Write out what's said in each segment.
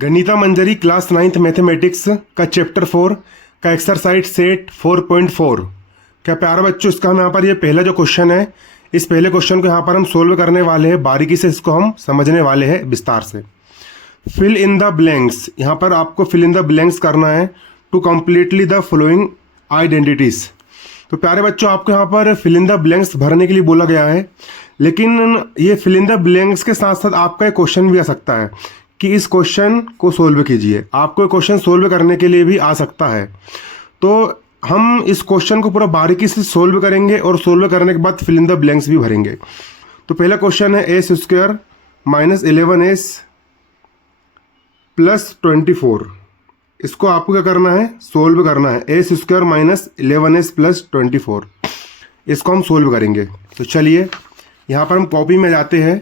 गणिता मंजरी class 9th mathematics का chapter 4 का exercise set 4.4। क्या प्यारे बच्चों, इसका हम यहाँ पर ये पहला जो क्वेश्चन है, इस पहले क्वेश्चन को यहाँ पर हम सोल्व करने वाले हैं। बारीकी से इसको हम समझने वाले हैं विस्तार से। फिल इन द ब्लैंक्स, यहाँ पर आपको फिल इन द ब्लैंक्स करना है to completely the following identities. तो प्यारे बच्चों, आपको यहाँ पर फिल इन द ब्लैंक्स भरने के लिए बोला गया है, लेकिन ये फिल इन द ब्लैंक्स के साथ साथ आपका एक क्वेश्चन भी आ सकता है कि इस क्वेश्चन को सोल्व कीजिए। आपको क्वेश्चन सोल्व करने के लिए भी आ सकता है। तो हम इस क्वेश्चन को पूरा बारीकी से सोल्व करेंगे और सोल्व करने के बाद फिल इन द ब्लैंक्स भी भरेंगे। तो पहला क्वेश्चन है S square minus 11s plus 24। इसको आपको क्या करना है, सोल्व करना है। S square minus 11s plus 24, इसको हम सोल्व करेंगे। तो चलिए यहाँ पर हम कॉपी में जाते हैं।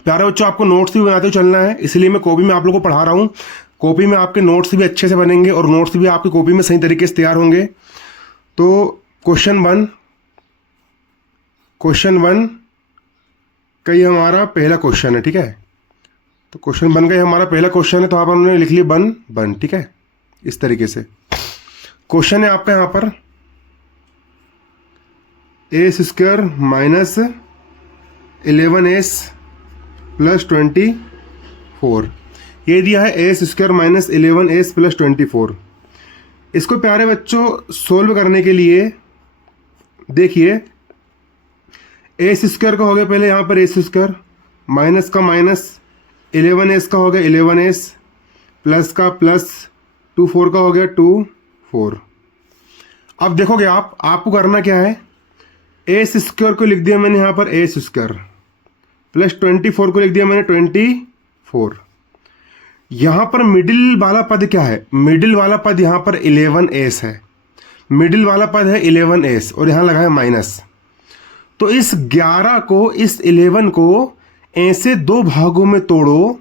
प्यारे बच्चों, आपको नोट्स भी बनाते हुए चलना है, इसलिए मैं कॉपी में आप लोगों को पढ़ा रहा हूँ। कॉपी में आपके नोट्स भी अच्छे से बनेंगे और नोट्स भी आपकी कॉपी में सही तरीके से तैयार होंगे। तो क्वेश्चन वन का ये हमारा पहला क्वेश्चन है, ठीक है। तो क्वेश्चन 1 का ये हमारा पहला क्वेश्चन है, तो आप हमने लिख लिया वन, ठीक है। इस तरीके से क्वेश्चन है आपका यहाँ पर ए स्क्वायर माइनस 11s प्लस 24, ये दिया है S square minus 11s plus 24। इसको प्यारे बच्चों सोल्व करने के लिए देखिए, एस स्क्वायर का हो गया पहले यहाँ पर एस स्क्वायर, माइनस का माइनस, 11s का हो गया 11s, प्लस का प्लस, 24 का हो गया 24। अब देखोगे आपको करना क्या है, एस स्क्वायर को लिख दिया मैंने यहाँ पर एस स्क्वायर, प्लस 24 को लिख दिया मैंने 24। यहां पर मिडिल वाला पद क्या है, मिडिल वाला पद यहां पर 11s है। मिडिल वाला पद है 11s और यहां लगा है माइनस। तो इस 11 को, इस 11 को ऐसे दो भागों में तोड़ो।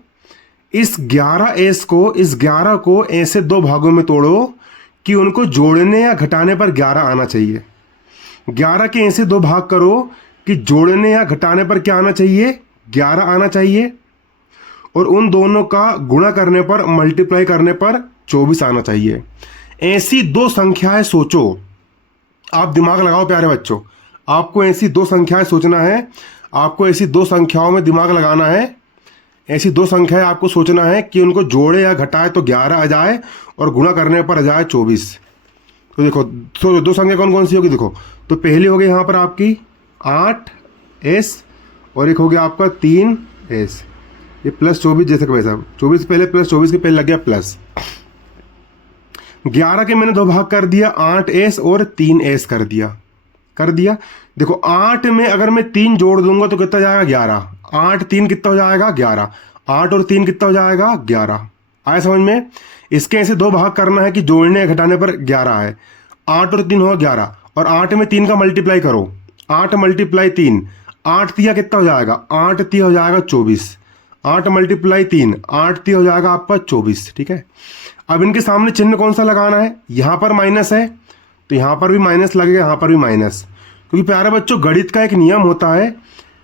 इस 11s को, इस 11 को ऐसे दो भागों में तोड़ो कि उनको जोड़ने या घटाने पर 11 आना चाहिए। 11 के ऐसे दो भाग करो कि जोड़ने या घटाने पर क्या आना चाहिए, 11 आना चाहिए, और उन दोनों का गुणा करने पर, मल्टीप्लाई करने पर 24 आना चाहिए। ऐसी दो संख्याएं सोचो, आप दिमाग लगाओ प्यारे बच्चों। आपको ऐसी दो संख्याएं सोचना है, आपको ऐसी दो संख्याओं में दिमाग लगाना है। ऐसी दो संख्याएं आपको सोचना है कि उनको जोड़े या घटाए तो 11 आ जाए और गुणा करने पर आ जाए 24। तो देखो, तो दो संख्या कौन कौन सी होगी, देखो। तो पहली हो गई यहाँ पर आपकी 8s और एक हो गया आपका 3s। ये प्लस 24 जैसे कि भाई साहब 24 पहले प्लस 24 के पहले लग गया प्लस। 11 के मैंने दो भाग कर दिया, 8s और 3s कर दिया। देखो 8 में अगर मैं 3 जोड़ दूंगा तो कितना जाएगा, 11। 8 3 कितना हो जाएगा, 11। 8 और 3 कितना हो जाएगा, 11। आया समझ में। इसके ऐसे दो भाग करना है कि जोड़ने घटाने पर 11 है। 8 और 3 हो 11 और 8 में 3 का मल्टीप्लाई करो, 8 मल्टीप्लाई 3, 8 तिया कितना हो जाएगा, 8 तिया हो जाएगा 24। 8 मल्टीप्लाई 3, 8 तिया हो जाएगा आपका 24, ठीक है। अब इनके सामने चिन्ह कौन सा लगाना है, यहाँ पर माइनस है तो यहाँ पर भी माइनस लगेगा, यहाँ पर भी माइनस। क्योंकि प्यारे बच्चों, गणित का एक नियम होता है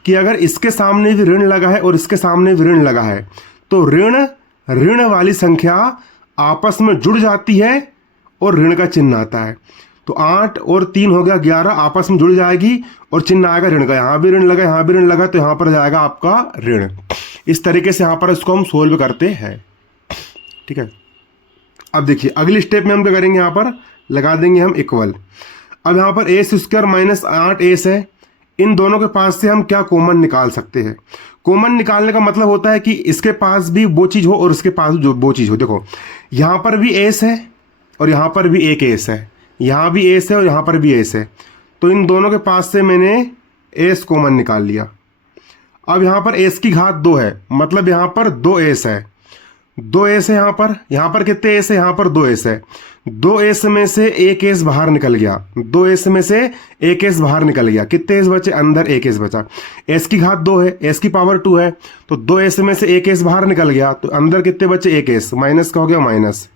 कि अगर इसके सामने भी ऋण लगा है और इसके सामने भी ऋण लगा है तो ऋण वाली संख्या आपस में जुड़ जाती है और ऋण का चिन्ह आता है। तो 8 और 3 हो गया 11, आपस में जुड़ जाएगी और चिन्ह आएगा ऋण का। यहाँ भी ऋण लगा, यहाँ भी ऋण लगा, तो यहाँ पर जाएगा आपका ऋण। इस तरीके से यहाँ पर इसको हम सोल्व करते हैं, ठीक है। अब देखिए अगली स्टेप में हम क्या करेंगे, यहाँ पर लगा देंगे हम इक्वल। अब यहाँ पर एस स्क्वायर माइनस 8s है, इन दोनों के पास से हम क्या कॉमन निकाल सकते हैं। कॉमन निकालने का मतलब होता है कि इसके पास भी वो चीज़ हो और इसके पास भी वो चीज़ हो। देखो यहाँ पर भी s है और यहाँ पर भी एक s है, यहाँ भी s है और यहाँ पर भी s है, तो इन दोनों के पास से मैंने s कॉमन निकाल लिया। अब यहाँ पर s की घात 2 है, मतलब यहाँ पर 2s है, 2s है यहाँ पर कितने s है, यहाँ पर 2s है। 2s में से एक s बाहर निकल गया, 2s में से एक s बाहर निकल गया, कितने s बचे, अंदर एक s बचा। s की घात 2 है, s की पावर 2 है, तो 2s में से एक s बाहर निकल गया, तो अंदर कितने बचे, एक s, माइनस का हो गया माइनस।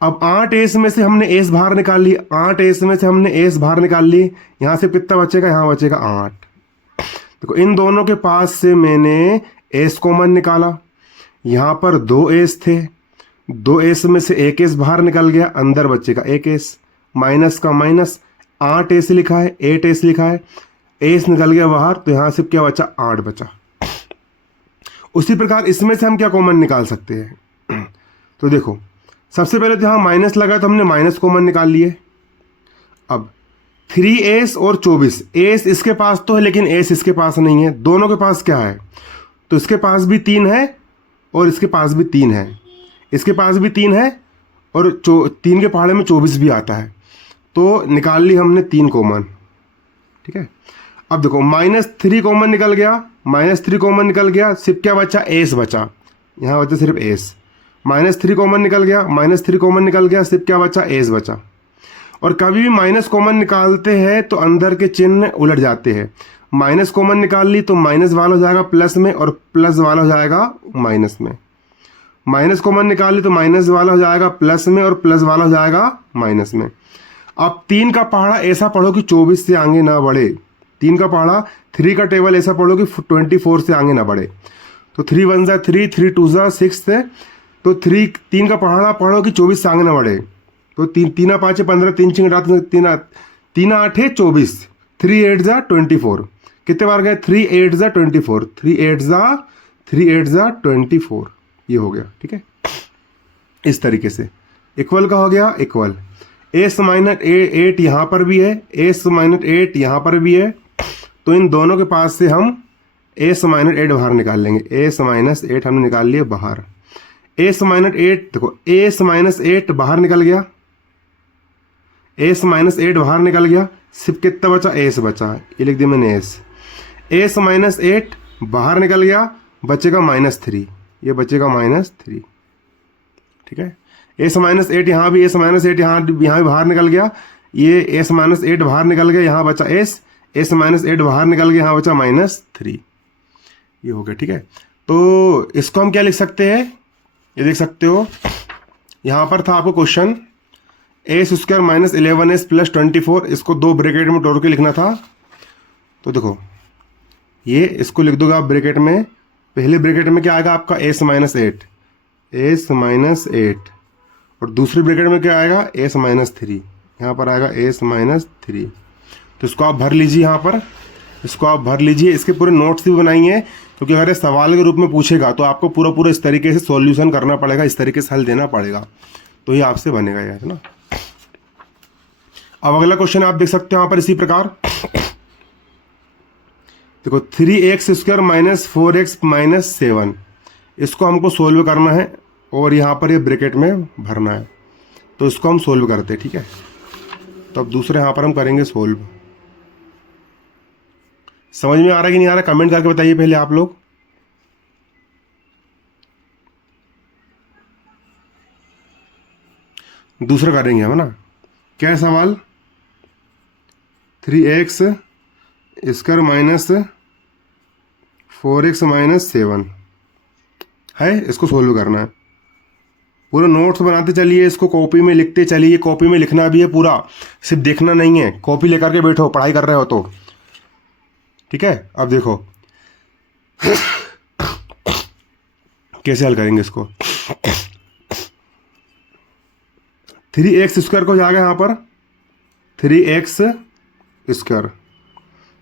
अब 8s में से हमने s बाहर निकाल ली, 8s में से हमने s बाहर निकाल ली, यहाँ से कितना बचेगा, यहाँ बचेगा 8। देखो इन दोनों के पास से मैंने s कॉमन निकाला, यहाँ पर 2 एस थे, 2 एस में से 1 एस बाहर निकल गया, अंदर बचेगा 1 एस, माइनस का माइनस, 8 एस लिखा है, 8 एस लिखा है, एस निकल गया बाहर, तो यहाँ से क्या बचा, 8 बचा। उसी प्रकार इसमें से हम क्या कॉमन निकाल सकते हैं, तो देखो सबसे पहले तो यहाँ माइनस लगा तो हमने माइनस कॉमन निकाल लिए। अब 3s और 24, एस इसके पास तो है लेकिन एस इसके पास नहीं है, दोनों के पास क्या है, तो इसके पास भी 3 है और इसके पास भी 3 है, इसके पास भी 3 है और 3 के पहाड़े में 24 भी आता है, तो निकाल ली हमने 3 कॉमन। ठीक है, अब देखो -3 कॉमन निकल गया, -3 कॉमन निकल गया, सिर्फ क्या बचा, एस बचा, यहाँ बचा सिर्फ एस। -3 कॉमन निकल गया, -3 कॉमन निकल गया, सिर्फ क्या बचा, एस बचा। और कभी भी माइनस कॉमन निकालते हैं तो अंदर के चिन्ह उलट जाते हैं, माइनस कॉमन निकाल ली तो माइनस वाला हो जाएगा प्लस में और प्लस वाला हो जाएगा माइनस में, माइनस कॉमन निकाल ली तो माइनस वाला हो जाएगा प्लस में और प्लस वाला हो जाएगा माइनस में। अब 3 का पहाड़ा ऐसा पढ़ो कि 24 से आगे ना बढ़े, 3 का पहाड़ा 3 का टेबल ऐसा पढ़ो कि 24 से आगे ना बढ़े, तो 3 1 जा 3, 3 2 जा 6 है, तो 3 का पहाड़ा पढ़ो कि 24 से आगे ना बढ़े, तो 3 5 15, 3 6 3 8 है 24, 3 8 जा 24, कितने बार गए, 3 8 जा 24, 3 8 जा 24, ये हो गया। ठीक है, इस तरीके से इक्वल का हो गया, इक्वल एस माइनस 8 यहाँ पर भी है, एस माइनस 8 यहाँ पर भी है, तो इन दोनों के पास से हम एस माइनस 8 बाहर निकाल लेंगे, एस माइनस 8 हमने निकाल लिया बाहर, एस माइनस 8 देखो, एस माइनस 8 बाहर निकल गया, एस माइनस 8 बाहर निकल गया, सिर्फ कितना बचा, एस बचा, ये लिख दिया मैंने एस, एस माइनस 8 बाहर निकल गया, बचेगा -3, ये बचेगा -3। ठीक है, एस माइनस 8 यहाँ भी, एस माइनस 8 यहाँ भी बाहर निकल गया, ये एस माइनस 8 बाहर निकल गया, यहाँ बचा एस, एस माइनस 8 बाहर निकल गया, यहाँ बचा -3, ये हो गया। ठीक है, तो इसको हम क्या लिख सकते हैं, ये देख सकते हो, यहाँ पर था आपको क्वेश्चन a² - 11s + 24, इसको 2 ब्रैकेट में तोड़ के लिखना था, तो देखो ये इसको लिख दोगे आप ब्रैकेट में, पहले ब्रैकेट में क्या आएगा आपका s माइनस 8 और दूसरी ब्रैकेट में क्या आएगा, s माइनस 3, यहाँ पर आएगा s माइनस 3, तो इसको आप भर लीजिए, यहाँ पर इसको आप भर लीजिए, इसके पूरे नोट्स भी बनाइए, क्योंकि अगर ये सवाल के रूप में पूछेगा तो आपको पूरा इस तरीके से सॉल्यूशन करना पड़ेगा, इस तरीके से हल देना पड़ेगा, तो ये आपसे बनेगा यार, है ना। अब अगला क्वेश्चन आप देख सकते हो यहाँ पर इसी प्रकार, देखो 3x² - 4x - 7, इसको हमको सोल्व करना है और यहाँ पर ये ब्रैकेट में भरना है, तो इसको हम सोल्व करते हैं। ठीक है, तो अब दूसरे यहाँ पर हम करेंगे सोल्व। समझ में आ रहा है कि नहीं आ रहा, कमेंट करके बताइए पहले आप लोग। दूसरा करेंगे हम, है ना, क्या है सवाल, 3x² - 4x - 7 है, इसको सोल्व करना है। पूरा नोट्स बनाते चलिए, इसको कॉपी में लिखते चलिए, कॉपी में लिखना भी है पूरा, सिर्फ देखना नहीं है, कॉपी लेकर के बैठो, पढ़ाई कर रहे हो तो। ठीक है, अब देखो कैसे हल करेंगे इसको। 3x² को जाएगा यहाँ पर 3x²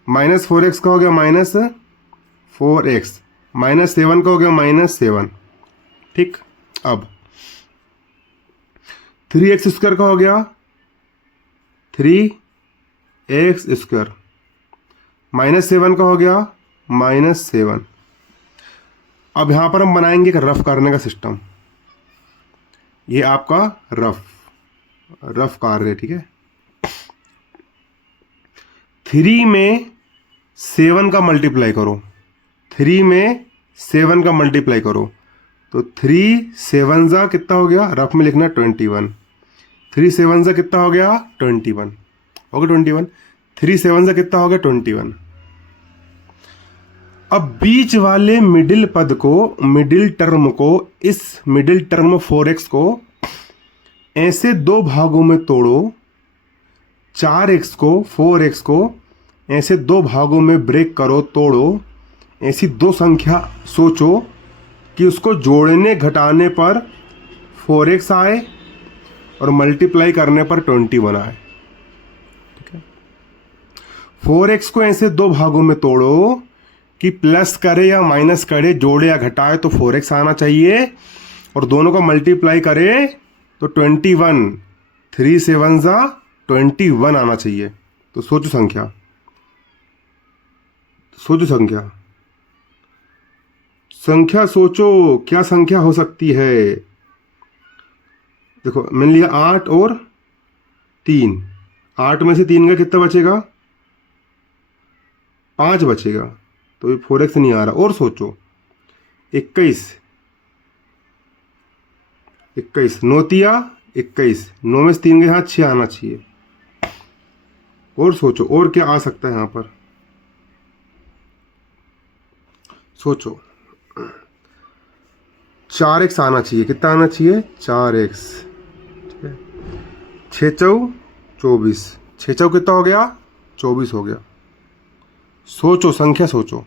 -4x का हो गया -4x, -7 का हो गया -7। ठीक, अब 3x² का हो गया 3x², -7 का हो गया -7। अब यहाँ पर हम बनाएंगे एक रफ करने का सिस्टम, ये आपका रफ कार्य है। ठीक है, 3 में 7 का मल्टीप्लाई करो, 3 में 7 का मल्टीप्लाई करो, तो 3 7 जा कितना हो गया, रफ में लिखना 21, 3 7 जा कितना हो गया 21, हो गया 21, 3 7 जा कितना हो गया 21। अब बीच वाले मिडिल पद को, मिडिल टर्म को, इस मिडिल टर्म 4x को ऐसे 2 भागों में तोड़ो, 4x को 4x को ऐसे 2 भागों में ब्रेक करो, तोड़ो, ऐसी 2 संख्या सोचो कि कि उसको जोड़ने घटाने पर 4x आए और मल्टीप्लाई करने पर 21 आए। ठीक है, 4x को ऐसे दो भागों में तोड़ो कि प्लस करे या माइनस करे, जोड़े या घटाए तो 4x आना चाहिए, और दोनों का मल्टीप्लाई करे तो 21, 3 7 जा 21 आना चाहिए। तो सोचो संख्या, सोचो संख्या, संख्या सोचो क्या संख्या हो सकती है। देखो मैंने लिया 8 और 3, 8 में से 3 का कितना बचेगा, 5 बचेगा, तो ये 4x नहीं आ रहा। और सोचो 21, 21 9 21, 9 में से 3 के यहाँ 6 आना चाहिए। और सोचो और क्या आ सकता है यहाँ पर, सोचो 4x आना चाहिए। कितना आना चाहिए, 4x। ठीक है, 6 चौ 24, 6 चौ कितना हो गया, 24 हो गया। सोचो संख्या, सोचो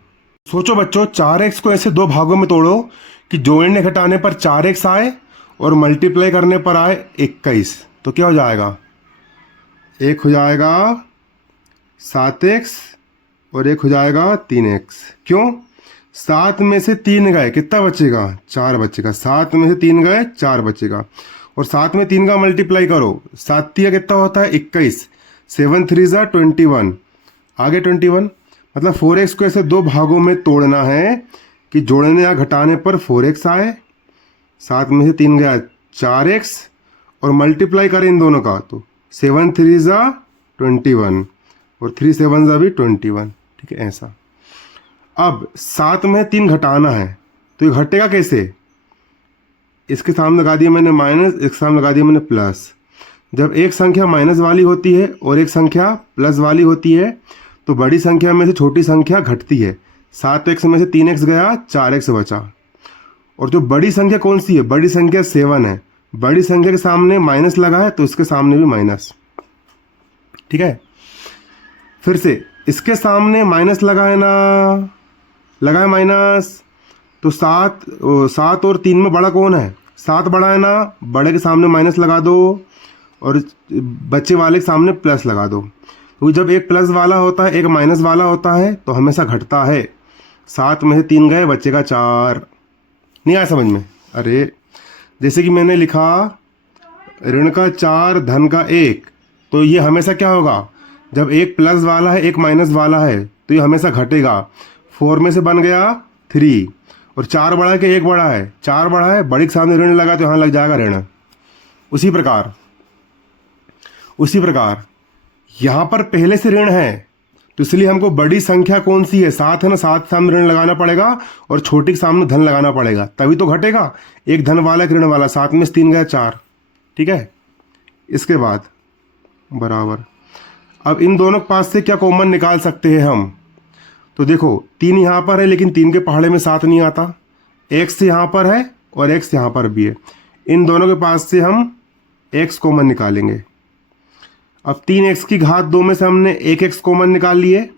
सोचो बच्चों, 4x को ऐसे दो भागों में तोड़ो कि जोड़ने घटाने पर 4x आए और मल्टीप्लाई करने पर आए 21, तो क्या हो जाएगा, एक हो जाएगा 7x और एक हो जाएगा 3x। क्यों, 7 में से 3 गए, कितना बचेगा, 4 बचेगा। 7 में से 3 गए, 4 बचेगा। और 7 में 3 का मल्टीप्लाई करो, 7 3 कितना होता है, 21, 7 3 जा 21, आगे 21। मतलब 4x को ऐसे दो भागों में तोड़ना है कि जोड़ने या घटाने पर 4x आए, 7 में से 3 गया 4x, और मल्टीप्लाई करें इन दोनों का तो 7 3 जा 21 और 3 7 जा भी 21। ठीक है, ऐसा। अब 7 में 3 घटाना है तो ये घटेगा कैसे, इसके सामने लगा दिया मैंने माइनस, इसके सामने लगा दिया मैंने प्लस। जब एक संख्या माइनस वाली होती है और एक संख्या प्लस वाली होती है तो बड़ी संख्या में से छोटी संख्या घटती है। 7x में से 3x गया, 4x बचा। और जो बड़ी संख्या कौन सी है, बड़ी संख्या 7 है। बड़ी संख्या के सामने माइनस लगा है तो इसके सामने भी माइनस। ठीक है, फिर से इसके सामने माइनस लगा है ना, लगा है माइनस, तो 7 और 3 में बड़ा कौन है, 7 बड़ा है ना, बड़े के सामने माइनस लगा दो और बच्चे वाले के सामने प्लस लगा दो। तो जब एक प्लस वाला होता है एक माइनस वाला होता है तो हमेशा घटता है। 7 में से 3 गए, बचेगा 4। नहीं आया समझ में, अरे जैसे कि मैंने लिखा ऋण का 4 धन का 1, तो ये हमेशा क्या होगा, जब एक प्लस वाला है एक माइनस वाला है तो ये हमेशा घटेगा। 4 में से बन गया 3, और 4 बड़ा है कि 1 बड़ा है, 4 बड़ा है, बड़ी के सामने ऋण लगा तो यहाँ लग जाएगा ऋण। उसी प्रकार यहाँ पर पहले से ऋण है तो इसलिए हमको बड़ी संख्या कौन सी है, 7 है ना, 7 सामने ऋण लगाना पड़ेगा और छोटी के सामने धन लगाना पड़ेगा, तभी तो घटेगा। एक धन वाला एक ऋण वाला, 7 में से 3 गया 4। ठीक है, इसके बाद बराबर। अब इन दोनों के पास से क्या कॉमन निकाल सकते हैं हम, तो देखो 3 यहाँ पर है लेकिन 3 के पहाड़े में 7 नहीं आता, x यहाँ पर है और x यहाँ पर भी है। इन दोनों के पास से हम x कॉमन निकालेंगे। अब 3x की घात 2 में से हमने 1x कॉमन निकाल लिए,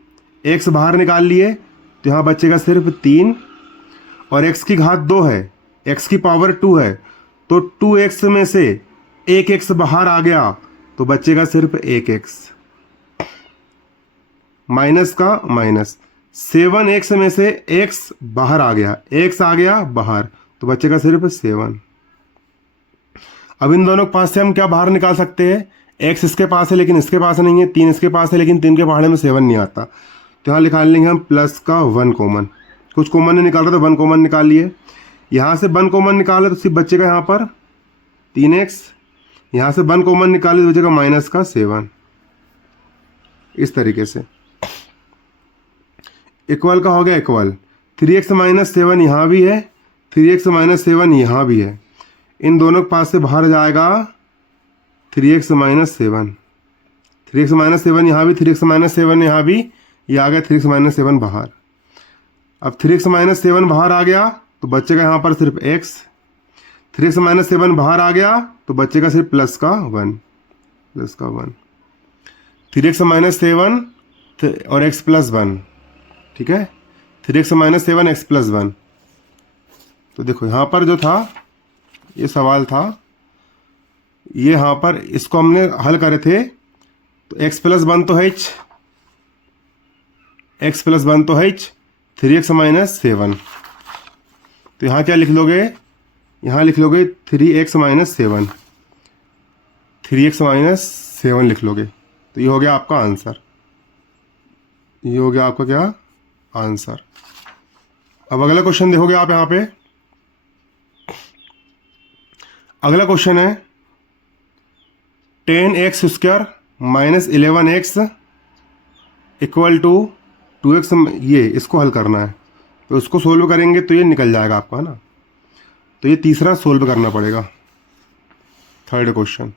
x बाहर निकाल लिए तो यहाँ बचेगा सिर्फ 3, और x की घात 2 है, x की पावर 2 है, तो 2x में से 1x बाहर आ गया तो बचेगा सिर्फ 1x, माइनस का माइनस। 7x में से x बाहर आ गया, x आ गया बाहर तो बचेगा सिर्फ 7। अब इन दोनों के पास से हम क्या बाहर निकाल सकते हैं, x इसके पास है लेकिन इसके पास नहीं है, 3 इसके पास है लेकिन 3 के पहाड़े में 7 नहीं आता, तो यहाँ निकाल लेंगे हम प्लस का 1 कॉमन। कुछ कॉमन नहीं निकाल रहा तो 1 कॉमन निकाल लिए, यहाँ से 1 कॉमन निकाले तो सिर्फ बचेगा यहाँ पर 3x, यहाँ से 1 कॉमन निकाले तो बचेगा माइनस का 7। इस तरीके से इक्वल का हो गया इक्वल, 3x माइनस 7 यहाँ भी है, 3x माइनस 7 यहाँ भी है, इन दोनों के पास से बाहर जाएगा 3x माइनस 7, 3x माइनस 7 यहाँ भी, 3x माइनस 7 यहाँ भी, ये आ गया 3x माइनस 7 बाहर। अब 3x माइनस 7 बाहर आ गया तो बचेगा यहाँ पर सिर्फ x, 3x माइनस 7 बाहर आ गया तो बचेगा सिर्फ प्लस का 1, 3x माइनस 7 और x प्लस 1। ठीक है, 3x माइनस 7 x प्लस 1। तो देखो यहाँ पर जो था ये सवाल था, ये यहाँ पर इसको हमने हल करे थे, तो x प्लस वन तो है, x प्लस वन तो है, 3x माइनस 7। तो यहाँ क्या लिख लोगे, यहाँ लिख लोगे 3x माइनस 7, 3x माइनस 7 लिख लोगे। तो ये हो गया आपका आंसर, ये हो गया आपका क्या आंसर। अब अगला क्वेश्चन देखोगे आप यहाँ पे, अगला क्वेश्चन है 10x square minus 11x equal to 2x, ये इसको हल करना है। तो इसको सोल्व करेंगे तो ये निकल जाएगा आपका, है ना। तो ये तीसरा सोल्व करना पड़ेगा, थर्ड क्वेश्चन।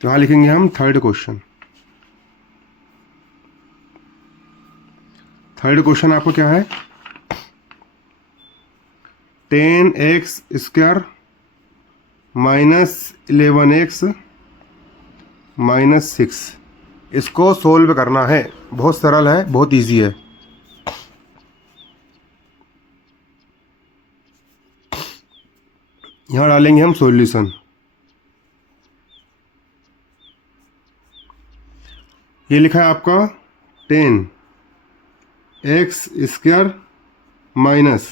तो यहाँ लिखेंगे हम थर्ड क्वेश्चन। थर्ड क्वेश्चन आपको क्या है, 10x square minus 11x minus 6, इसको सोल्व करना है। बहुत सरल है, बहुत इजी है। यहाँ डालेंगे हम सॉल्यूशन। ये लिखा है आपका 10x square minus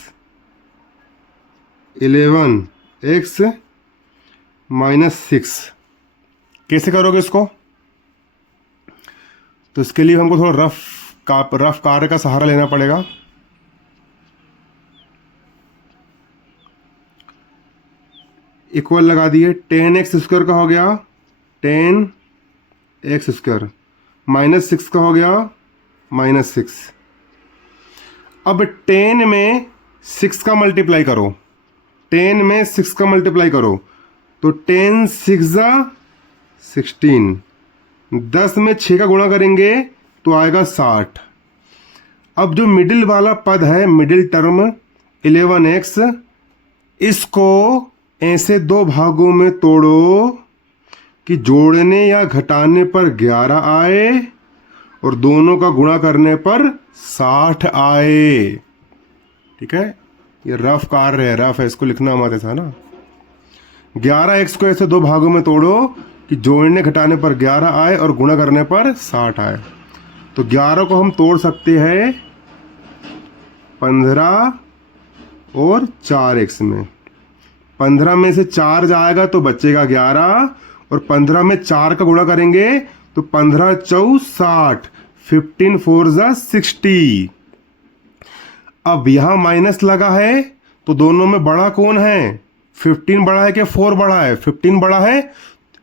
11x minus 6। कैसे करोगे इसको, तो इसके लिए हमको थोड़ा रफ कार्य का सहारा लेना पड़ेगा। इक्वल लगा दिए, 10x स्क्वायर का हो गया 10x स्क्वायर माइनस 6 का हो गया माइनस 6। अब 10 में 6 का मल्टीप्लाई करो, 10 में 6 का मल्टीप्लाई करो, तो 10 6 16, 10 में 6 का गुणा करेंगे तो आएगा 60। अब जो मिडिल वाला पद है, मिडिल टर्म 11x, इसको ऐसे दो भागों में तोड़ो कि जोड़ने या घटाने पर 11 आए और दोनों का गुणा करने पर 60 आए। ठीक है, ये रफ कार्य है, रफ है, इसको लिखना मत ऐसा ना। 11x को ऐसे दो भागों में तोड़ो कि जोड़ने घटाने पर 11 आए और गुणा करने पर 60 आए। तो 11 को हम तोड़ सकते हैं 15 और 4x में। 15 में से 4 जाएगा तो बचेगा 11, और 15 में 4 का गुणा करेंगे तो 15 चौ 60, 15 4 60। अब यहां माइनस लगा है तो दोनों में बड़ा कौन है, 15 बड़ा है कि 4 बड़ा है, 15 बड़ा है।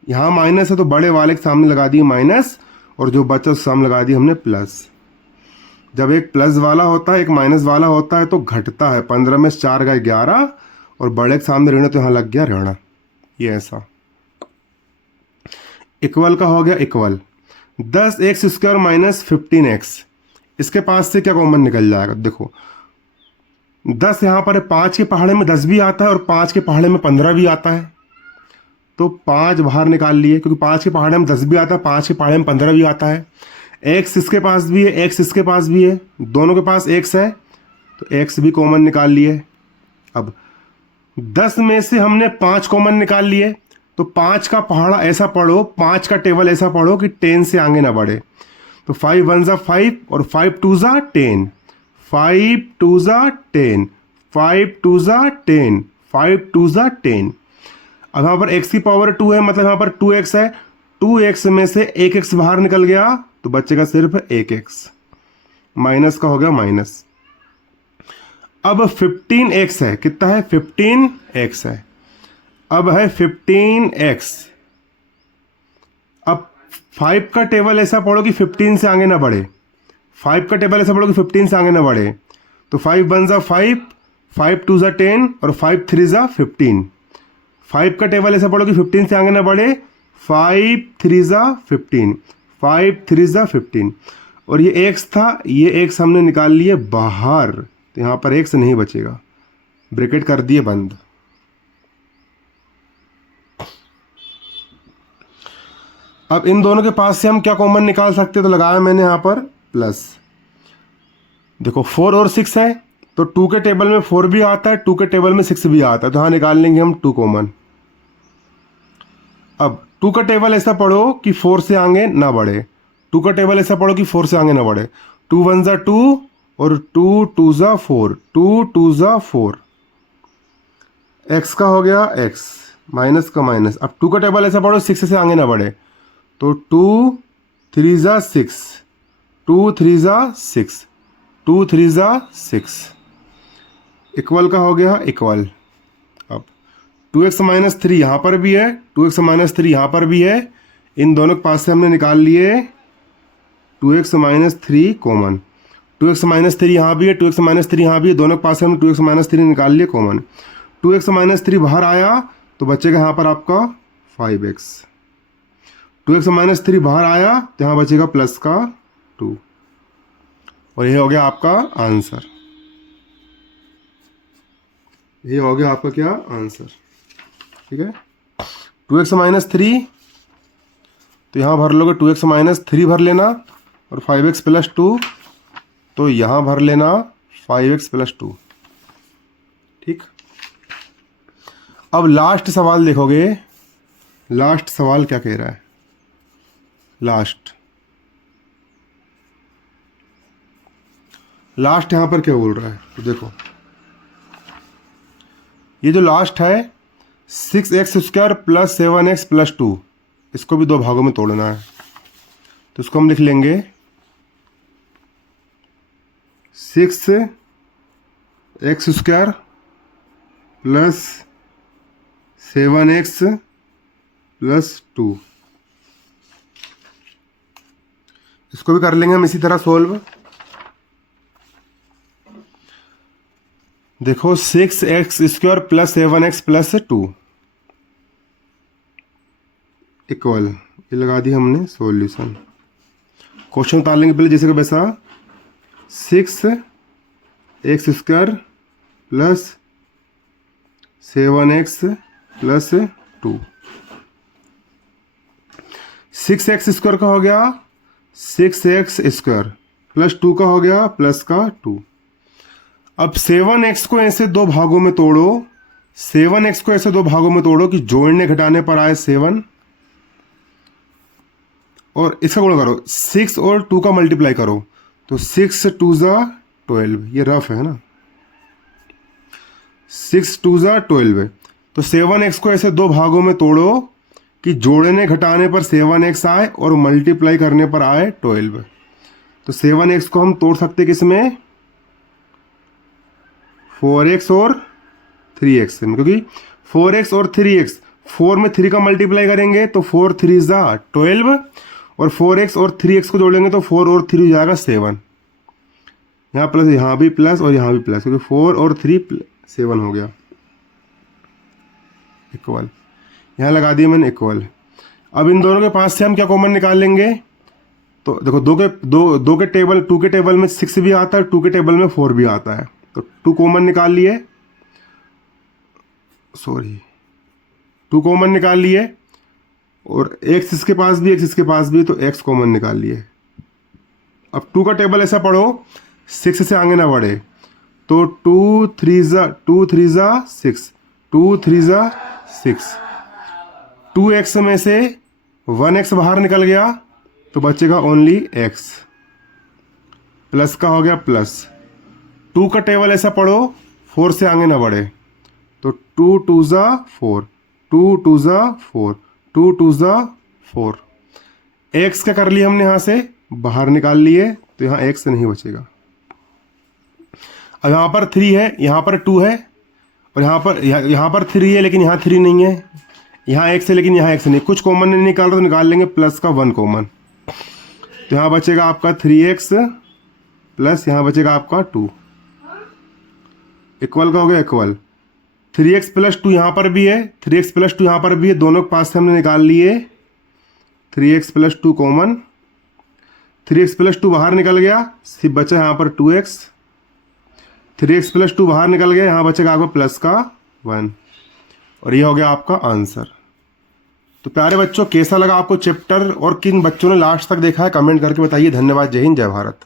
यहां माइनस है तो बड़े वाले के सामने लगा दिए माइनस, और जो बचा उसके सामने लगा दिया हमने प्लस। जब एक प्लस वाला होता है एक माइनस वाला होता है तो घटता है। 15 में 4 गए 11, और बड़े के सामने ऋण तो यहां लग गया ऋण। ये ऐसा इक्वल का हो गया equal. 10x square minus 15x, इसके पास से क्या कॉमन निकल जाएगा। देखो 10 यहां पर है, 5 के पहाड़े में 10 भी आता है और 5 के पहाड़े में 15 भी आता है, तो 5 बाहर निकाल लिए, क्योंकि 5 के पहाड़े में 10 भी आता है, 5 के पहाड़े में 15 भी आता है। x इसके पास भी है, x इसके पास भी है, दोनों के पास x है, तो x भी कॉमन निकाल लिए। अब 10 में से हमने 5 कॉमन निकाल लिए, तो 5 का पहाड़ा ऐसा पढ़ो, 5 का टेबल ऐसा पढ़ो कि 10 से आगे ना बढ़े। तो 5 1 5 और 5 2 10, 5 2 10, 5 2 10, 5 2 10। अब यहाँ पर x की पावर 2 है, मतलब यहाँ पर 2x है। 2x में से 1x बाहर निकल गया तो बचेगा सिर्फ 1x, माइनस का हो गया माइनस। अब 15x है, कितना है 15x है। अब है 15x। अब 5 का टेबल ऐसा पढ़ो कि 15 से आगे ना बढ़े, 5 का टेबल ऐसा पढ़ो कि 15 से आगे ना बढ़े। तो 5 1 5, 5 2 10 और 5 3 15। 5 का टेबल ऐसा पढ़ो कि 15 से आगे ना बढ़े, 5 3 15, 5 3 15। और ये x था, ये x हमने निकाल लिए बाहर, तो यहां पर x नहीं बचेगा, ब्रैकेट कर दिए बंद। अब इन दोनों के पास से हम क्या कॉमन निकाल सकते हैं, तो लगाया मैंने यहां पर प्लस। देखो 4 और 6 है, तो 2 के टेबल में 4 भी आता है, 2 के टेबल में 6 भी आता है, तो यहाँ निकाल लेंगे हम 2 कॉमन। अब 2 का टेबल ऐसा पढ़ो कि 4 से आगे ना बढ़े, 2 का टेबल ऐसा पढ़ो कि 4 से आगे ना बढ़े। 2 1 ज़ा 2 और 2 2 ज़ा 4, 2 2 ज़ा 4, एक्स का हो गया एक्स, माइनस का माइनस। अब 2 का टेबल ऐसा पढ़ो 6 से आगे ना बढ़े, तो 2 3 ज़ा 6, 2 3 ज़ा 6, 2 3 ज़ा 6, इक्वल का हो गया इक्वल। अब 2x माइनस 3 यहाँ पर भी है, 2x माइनस 3 यहाँ पर भी है, इन दोनों के पास से हमने निकाल लिए 2x minus 3 common. 2x minus 3 यहाँ भी है, 2x माइनस 3 यहाँ भी है, दोनों के पास से हमने 2x माइनस 3 निकाल लिए कॉमन। 2x माइनस 3 बाहर आया तो बचेगा यहाँ पर आपका 5x। 2x माइनस 3 बाहर आया तो यहाँ बचेगा प्लस का 2, और ये हो गया आपका आंसर। ये हो गया आपका क्या आंसर, ठीक है। 2x माइनस 3 तो यहाँ भर लोगे, 2x माइनस 3 भर लेना, और 5x प्लस 2 तो यहाँ भर लेना 5x प्लस 2, ठीक। अब लास्ट सवाल देखोगे, लास्ट सवाल क्या कह रहा है। लास्ट यहाँ पर क्या बोल रहा है, तो देखो ये जो लास्ट है 6x square plus 7x plus 2, इसको भी 2 भागों में तोड़ना है, तो इसको हम लिख लेंगे 6x square plus 7x plus 2, इसको भी कर लेंगे हम इसी तरह सोल्व। देखो 6x square plus 7x plus 2 equal, ये लगा दी हमने सॉल्यूशन। क्वेश्चन उतार लेंगे पहले जैसे कि वैसा, 6x square plus 7x plus 2, 6x square का हो गया 6x स्क्वायर प्लस 2 का हो गया प्लस का 2। अब 7x को ऐसे 2 भागों में तोड़ो, 7x को ऐसे 2 भागों में तोड़ो कि जोड़ने घटाने पर आए 7, और इसका गुणा करो 6 और 2 का मल्टीप्लाई करो, तो 6 2 ज़ा 12, ये रफ है ना, 6 2 ज़ा 12। तो 7x को ऐसे 2 भागों में तोड़ो कि जोड़ने घटाने पर 7x आए और मल्टीप्लाई करने पर आए 12। तो 7x को हम तोड़ सकते किसमें, 4x और 3x में, क्योंकि 4x और 3x, 4 में 3 का मल्टीप्लाई करेंगे तो 4 3 ज़ा 12, और 4x और 3x को जोड़ेंगे तो 4 और 3 हो जाएगा 7, यहाँ प्लस, यहाँ भी प्लस और यहाँ भी प्लस, क्योंकि 4 और 3 7 हो गया इक्वल, यहाँ लगा दिया मैंने इक्वल। अब इन दोनों के पास से हम क्या कॉमन निकाल लेंगे, तो देखो 2 के टेबल, 2 के टेबल में 6 भी आता है, 2 के टेबल में 4 भी आता है, तो 2 कॉमन निकाल लिए, 2 कॉमन निकाल लिए, और x इसके पास भी, x इसके पास भी, तो x कॉमन निकाल लिए। अब 2 का टेबल ऐसा पढ़ो 6 से आगे ना बढ़े, तो 2 3 ज़ा 6, 2 3 ज़ा 6, 2x में से 1x बाहर निकल गया तो बचेगा ओनली x, प्लस का हो गया प्लस। 2 का टेबल ऐसा पढ़ो 4 से आगे ना बढ़े, तो 2 2 ज़ा 4, 2 2 ज़ा 4, 2 2 ज़ा 4, x क्या कर लिया हमने यहाँ से बाहर निकाल लिए, तो यहाँ x नहीं बचेगा। अब यहाँ पर 3 है, यहाँ पर 2 है, और यहाँ पर 3 है लेकिन यहाँ 3 नहीं है, यहाँ x है लेकिन यहाँ x नहीं, कुछ कॉमन नहीं निकाल रहा तो निकाल लेंगे प्लस का 1 कॉमन, तो यहाँ बचेगा आपका 3x प्लस यहाँ बचेगा आपका 2, इक्वल का हो गया इक्वल। 3x प्लस 2 यहाँ पर भी है, 3x प्लस 2 यहाँ पर भी है, दोनों के पास से हमने निकाल लिए 3x plus 2 common, 3x plus 2 बाहर निकल गया, सिर्फ बचा यहाँ पर 2x, 3x प्लस 2 बाहर निकल गया, यहाँ बचेगा आपका प्लस का 1, और ये हो गया आपका आंसर। तो प्यारे बच्चों, कैसा लगा आपको चैप्टर, और किन बच्चों ने लास्ट तक देखा है कमेंट करके बताइए। धन्यवाद, जय हिंद, जय भारत।